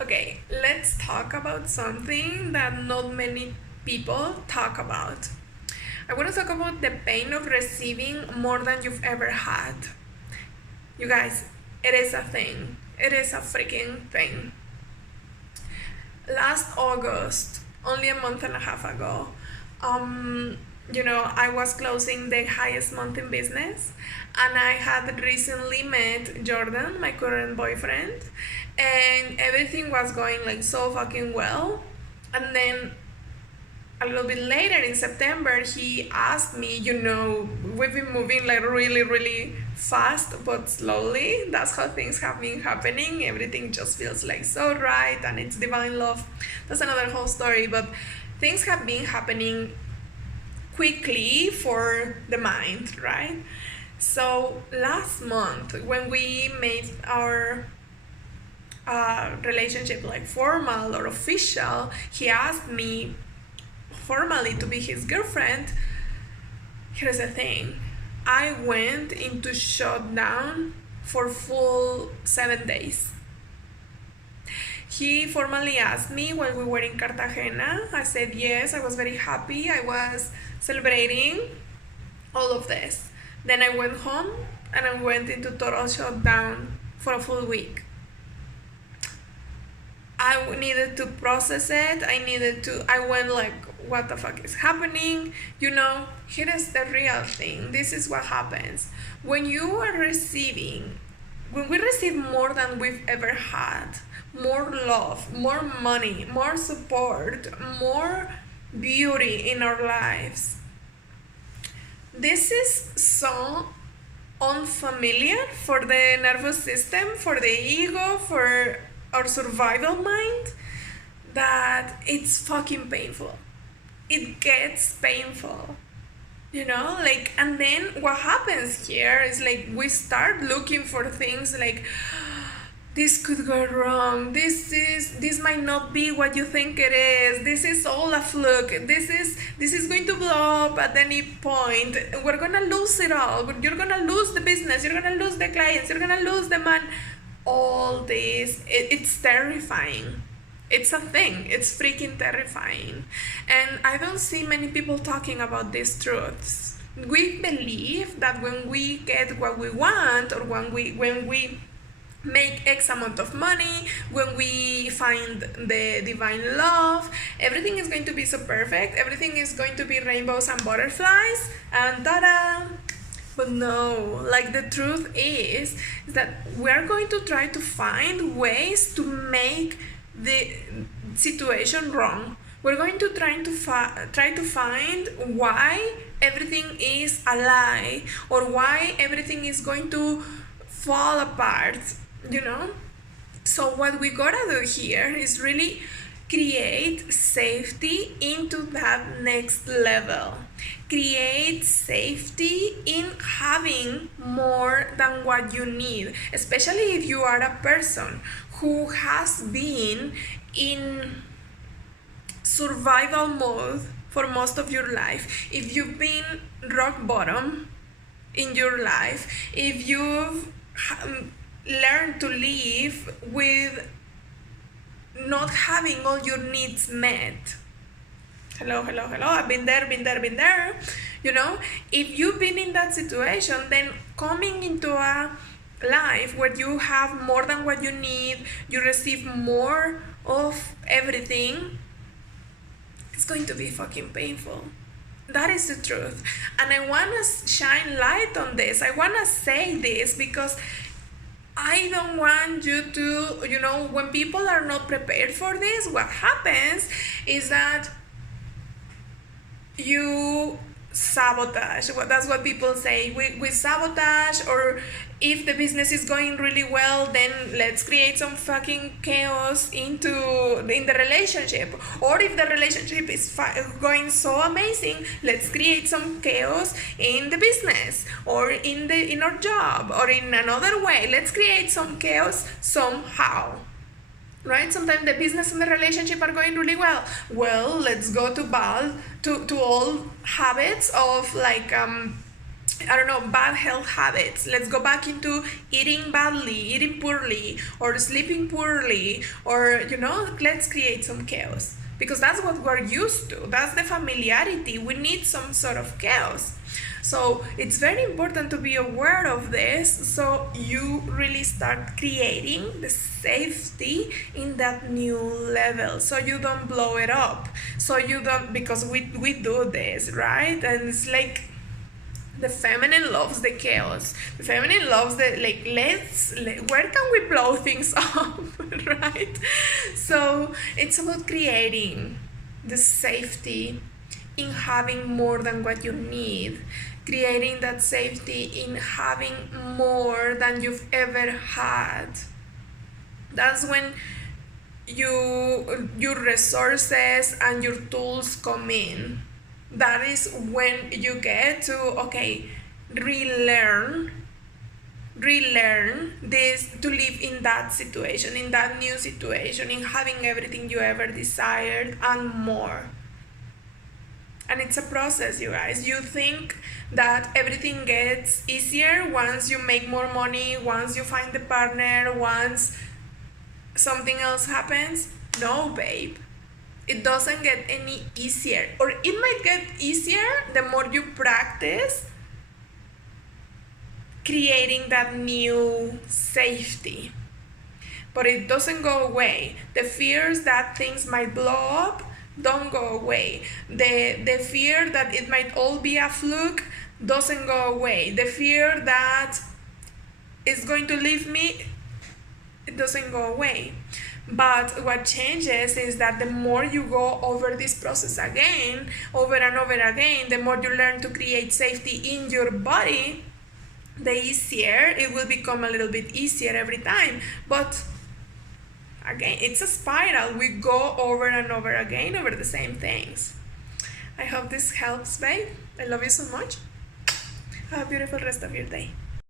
Okay, let's talk about something that not many people talk about. I want to talk about the pain of receiving more than you've ever had. You guys, it is a thing. It is a freaking thing. Last August, only a month and a half ago, I was closing the highest month in business, and I had recently met Jordan, my current boyfriend, and everything was going like so fucking well. And then a little bit later in September, he asked me, we've been moving like really, really fast but slowly. That's how things have been happening. Everything just feels like so right, and it's divine love. That's another whole story, but things have been happening quickly for the mind, right? So last month, when we made our relationship like formal or official, he asked me formally to be his girlfriend. Here's the thing, I went into shutdown for full 7 days. He formally asked me when we were in Cartagena. I said yes, I was very happy, I was celebrating all of this. Then I went home and I went into total shutdown for a full week. I needed to process it. I went like, what the fuck is happening? Here is the real thing. This is what happens. When we receive more than we've ever had, more love, more money, more support, more beauty in our lives, this is so unfamiliar for the nervous system, for the ego, for our survival mind, that it's fucking painful. It gets painful, and then what happens here is like we start looking for things like, this could go wrong, this might not be what you think it is, this is all a fluke, this is going to blow up at any point, we're gonna lose it all, you're gonna lose the business, you're gonna lose the clients, you're gonna lose the man. All this, it's terrifying. It's a thing. It's freaking terrifying. And I don't see many people talking about these truths. We believe that when we get what we want, or when we make X amount of money, when we find the divine love, everything is going to be so perfect, everything is going to be rainbows and butterflies, and ta-da! But no, like the truth is that we're going to try to find ways to make the situation wrong. We're going to try to find why everything is a lie, or why everything is going to fall apart, So what we gotta do here is really create safety into that next level. Create safety in having more than what you need, especially if you are a person who has been in survival mode for most of your life. If you've been rock bottom in your life, if you've learned to live with not having all your needs met. Hello, I've been there. If you've been in that situation, then coming into a life where you have more than what you need, you receive more of everything, it's going to be fucking painful. That is the truth. And I want to shine light on this. I want to say this because I don't want you to, when people are not prepared for this, what happens is that you sabotage. That's what people say. We sabotage, or if the business is going really well, then let's create some fucking chaos in the relationship. Or if the relationship is going so amazing, let's create some chaos in the business, or in our job, or in another way. Let's create some chaos somehow. Right? Sometimes the business and the relationship are going really well. Well, let's go to old habits of like I don't know, bad health habits. Let's go back into eating badly, eating poorly, or sleeping poorly, or, let's create some chaos. Because that's what we're used to. That's the familiarity. We need some sort of chaos. So it's very important to be aware of this, so you really start creating the safety in that new level, so you don't blow it up, so you don't, because we do this, right? And it's like the feminine loves the chaos. The feminine loves the, like, where can we blow things up, right? So it's about creating the safety in having more than what you need, creating that safety in having more than you've ever had. That's when your resources and your tools come in. That is when you get to, okay, relearn this, to live in that situation, in that new situation, in having everything you ever desired and more. And it's a process, you guys. You think that everything gets easier once you make more money, once you find the partner, once something else happens. No, babe. It doesn't get any easier. Or it might get easier the more you practice creating that new safety. But it doesn't go away. The fears that things might blow up don't go away. The fear that it might all be a fluke doesn't go away. The fear that it's going to leave me, it doesn't go away. But what changes is that the more you go over this process again, over and over again, the more you learn to create safety in your body, the easier it will become. A little bit easier every time. But again, it's a spiral. We go over and over again over the same things. I hope this helps, babe. I love you so much. Have a beautiful rest of your day.